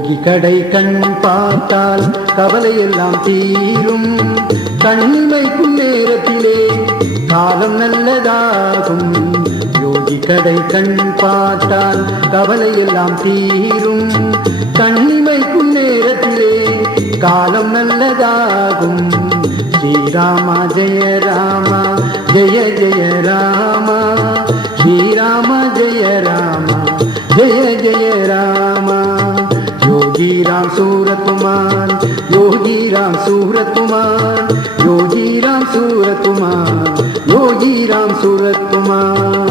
கடை கண் பார்த்தால் கவலை எல்லாம் தீரும். கண்மைக்கும் நேரத்திலே காலம் நல்லதாகும். யோகி கடை கண் பார்த்தால் கவலை எல்லாம் தீரும். கண்மைக்கும் நேரத்திலே காலம் நல்லதாகும். ஸ்ரீராமா ஜெய ராமா ஜெய ஜெய ராமா. ஸ்ரீராமா ஜெய ராமா ஜெய ஜெய ராமா. योगी राम सूरत कुमार, योगी राम सूरत कुमार, योगी राम सूरत कुमार, योगी राम सूरत कुमार.